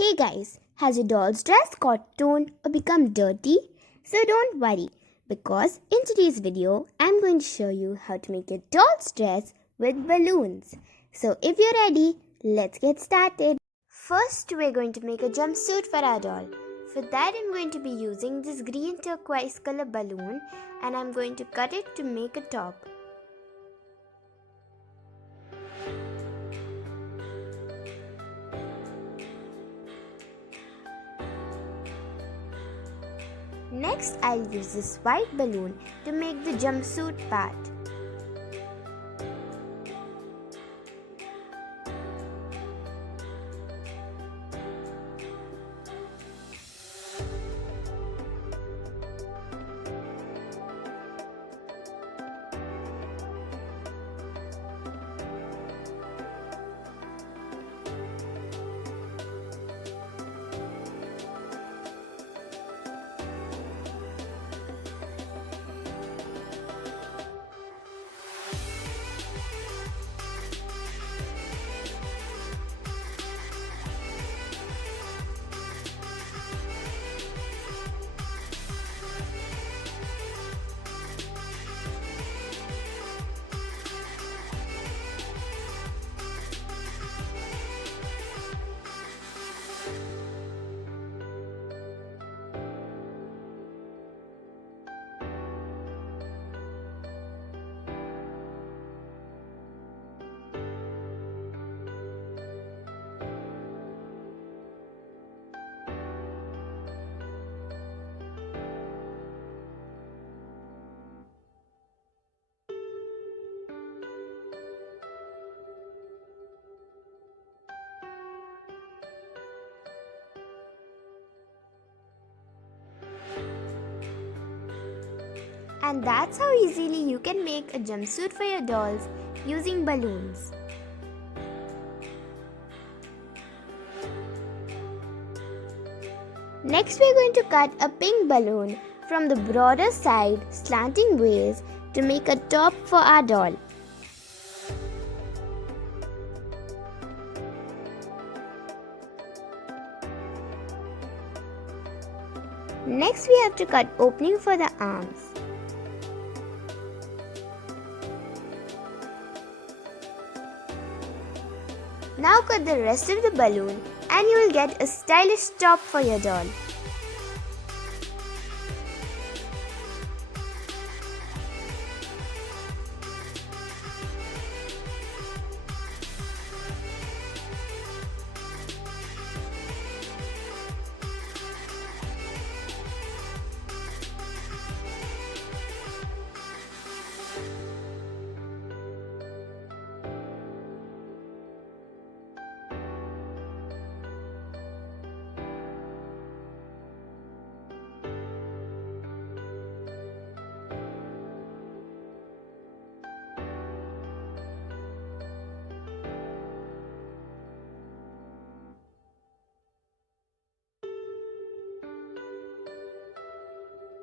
Hey guys, has your doll's dress got torn or become dirty? So don't worry, because in today's video, I'm going to show you how to make a doll's dress with balloons. So if you're ready, let's get started. First, we're going to make a jumpsuit for our doll. For that, I'm going to be using this green turquoise color balloon and I'm going to cut it to make a top. Next, I'll use this white balloon to make the jumpsuit part. And that's how easily you can make a jumpsuit for your dolls using balloons. Next, we're going to cut a pink balloon from the broader side slanting ways to make a top for our doll. Next, we have to cut opening for the arms. Now cut the rest of the balloon and you will get a stylish top for your doll.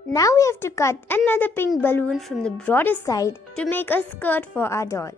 Now we have to cut another pink balloon from the broader side to make a skirt for our doll.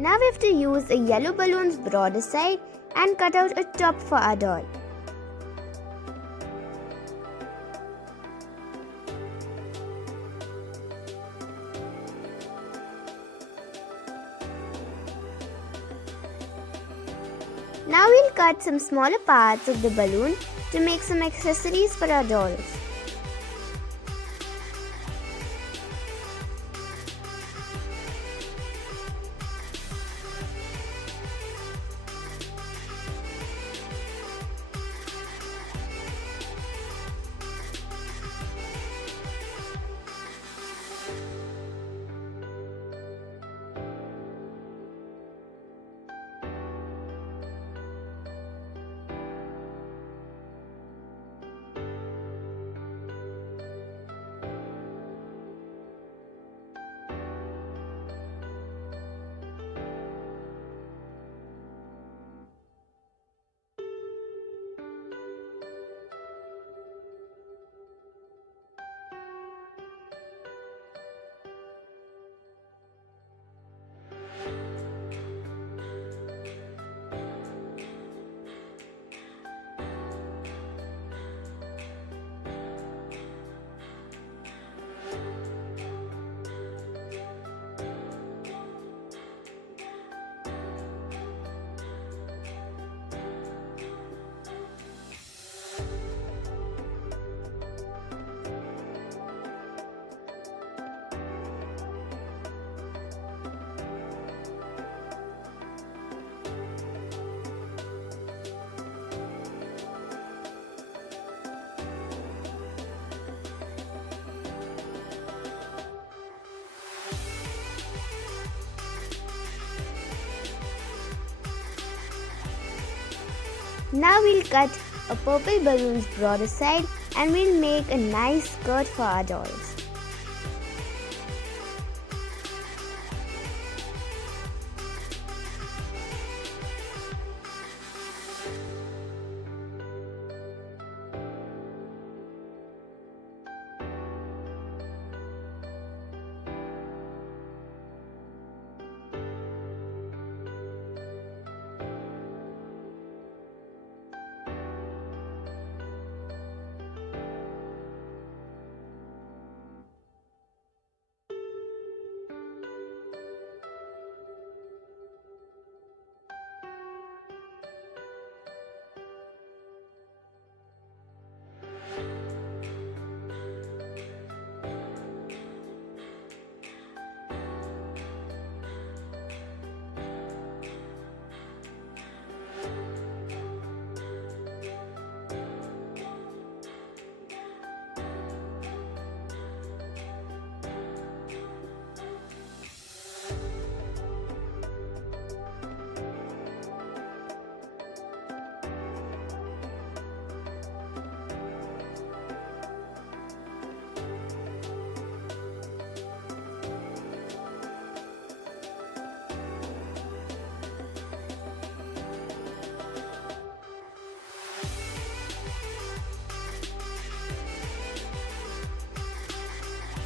Now we have to use a yellow balloon's broader side and cut out a top for our doll. Now we'll cut some smaller parts of the balloon to make some accessories for our dolls. Now we'll cut a purple balloon's broader side and we'll make a nice skirt for our dolls.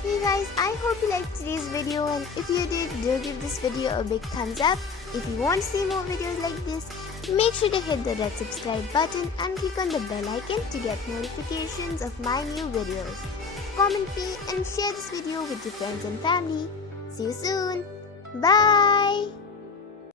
Hey guys, I hope you liked today's video, and if you did, do give this video a big thumbs up. If you want to see more videos like this, make sure to hit the red subscribe button and click on the bell icon to get notifications of my new videos. Comment me and share this video with your friends and family. See you soon. Bye.